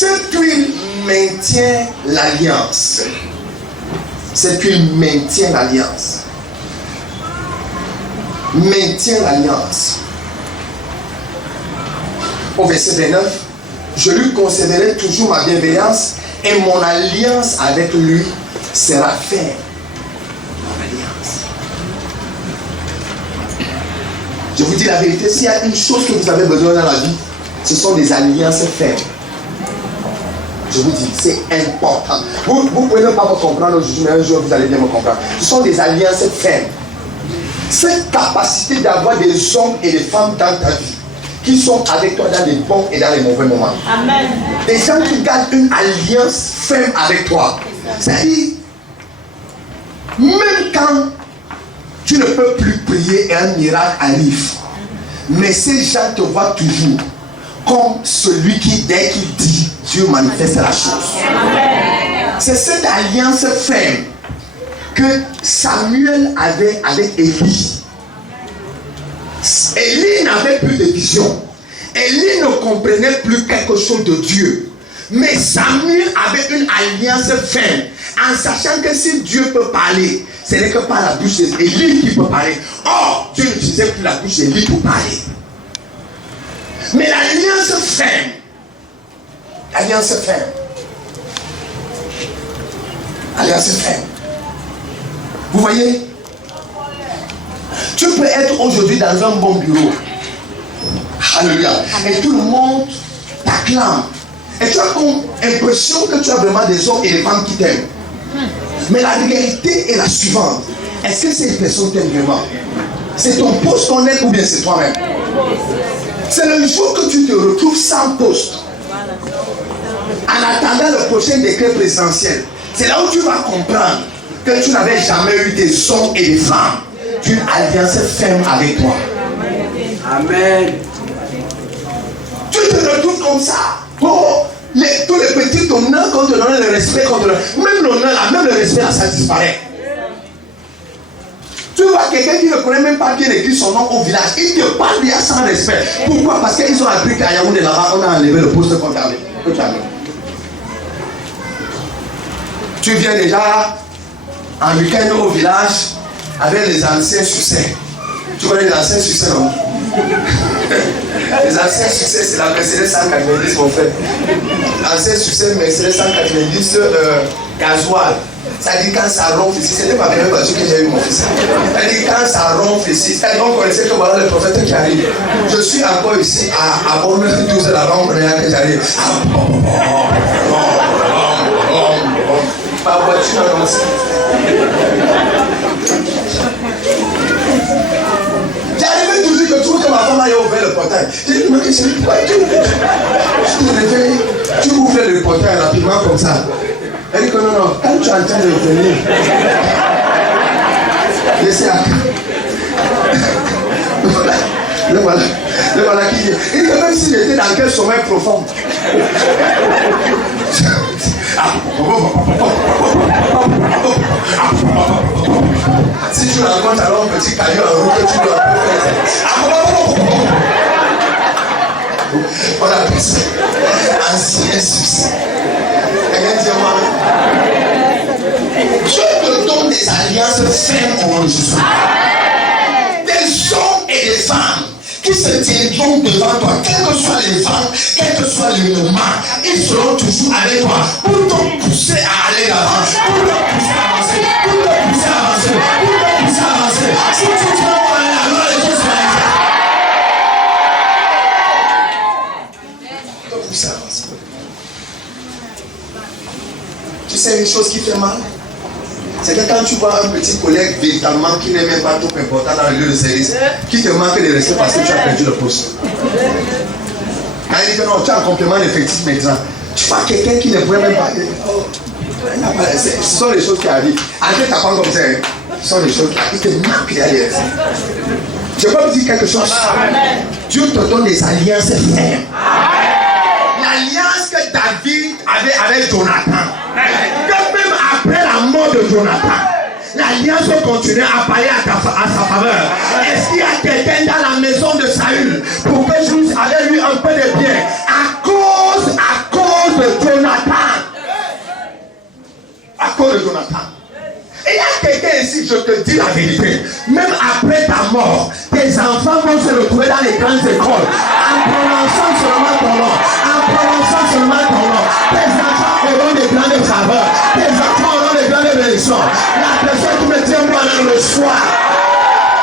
Cette huile maintient l'alliance. Cette huile maintient l'alliance. Maintient l'alliance. Au verset 29, je lui conserverai toujours ma bienveillance et mon alliance avec lui sera ferme. Mon alliance. Je vous dis la vérité, s'il y a une chose que vous avez besoin dans la vie, ce sont des alliances fermes. Je vous dis, c'est important. Vous ne pouvez pas me comprendre aujourd'hui, mais un jour vous allez bien me comprendre. Ce sont des alliances fermes. Cette capacité d'avoir des hommes et des femmes dans ta vie qui sont avec toi dans les bons et dans les mauvais moments. Amen. Des gens qui gardent une alliance ferme avec toi. C'est-à-dire, même quand tu ne peux plus prier et un miracle arrive, mais ces gens te voient toujours comme celui qui, dès qu'il dit, Dieu manifeste la chose. C'est cette alliance ferme que Samuel avait avec Élie. Élie n'avait plus de vision. Élie ne comprenait plus quelque chose de Dieu. Mais Samuel avait une alliance ferme, en sachant que si Dieu peut parler, ce n'est que par la bouche d'Élie qui peut parler. Or, Dieu n'utilisait plus la bouche d'Élie pour parler. Mais l'alliance ferme, alliance ferme, alliance ferme. Vous voyez, tu peux être aujourd'hui dans un bon bureau. Alléluia. Et tout le monde t'acclame. Et tu as comme impression que tu as vraiment des hommes et des femmes qui t'aiment. Mais la réalité est la suivante. Est-ce que ces personnes t'aiment vraiment? C'est ton poste qu'on aime ou bien c'est toi-même? C'est le jour que tu te retrouves sans poste, en attendant le prochain décret présidentiel. C'est là où tu vas comprendre que tu n'avais jamais eu des hommes et des femmes d'une alliance ferme avec toi. Amen. Tu te retrouves comme ça. Oh, tous les petits honneurs qu'on te donne, le respect qu'on te donne. Même l'honneur là, même le respect là, ça disparaît. Tu vois quelqu'un qui ne connaît même pas bien écrit son nom au village, il te parle bien sans respect. Pourquoi? Parce qu'ils ont appris qu'à Yaoundé là-bas, on a enlevé le poste qu'on t'a enlevé. Tu viens déjà en week-end au village avec les anciens succès. Tu connais les anciens succès, non? Les anciens succès, c'est la Mercedes 190, mon frère. L'ancien succès, Mercedes 190 gasoil. Ça dit quand ça ronfle ici, c'était ma première voiture que j'ai eu, mon fils. Ça dit quand ça ronfle ici, c'est-à-dire on connaissait que voilà le prophète qui arrive. Je suis encore ici à bonne 12 là-bas, on connaît que j'arrive. Ma voiture a lancé. J'arrivais toujours que tout que ma femme a ouvert le portail. J'ai dit, mais c'est pourquoi tu ouvres le portail rapidement comme ça. Elle dit que non, quand tu es en train de venir, laissez à le voilà qui dit. Il dit que même s'il était dans quel sommeil profond. Si tu rencontres alors un petit caillou en route, tu dois faire ça. On appelle ça ancien succès. Dieu te donne des alliances fermes en Jésus. Des hommes et des femmes qui se tiendront devant toi, quels que soient les vents, quel que soit le moment, ils seront toujours avec toi pour te pousser à aller là-bas, pour te pousser à avancer, pour te pousser à avancer, pour te pousser à avancer. Si tu te rends à la loi, les choses vont être. Pour te pousser à avancer. Tu sais une chose qui fait mal? C'est que quand tu vois un petit collègue véritablement qui n'est même pas trop important dans le lieu de service, qui te manque de respect parce que tu as perdu le poste. Quand il dit que non, tu as un complément d'effectif maintenant, tu vois quelqu'un qui ne pourrait même pas dire, oh, ce sont les choses qui arrivent. En fait, tu n'as pas comme ça. Ce sont les choses qui arrivent. Il te manque derrière. Je peux te dire quelque chose. Dieu te donne des alliances fermes. L'alliance que David avait avec Jonathan. Que même après la mort de Jonathan, l'alliance peut continuer à parler à sa faveur. Est-ce qu'il y a quelqu'un dans la maison de Saül pour que je avec lui un peu de bien à cause de cause de Jonathan. Et il y a quelqu'un ici, je te dis la vérité. Même après ta mort, tes enfants vont se retrouver dans les grandes écoles. En prononçant seulement ton nom. En prononçant seulement ton nom. Tes enfants auront des grandes faveurs. Tes enfants auront des grandes bénédictions. La personne qui me tient moi dans le soir.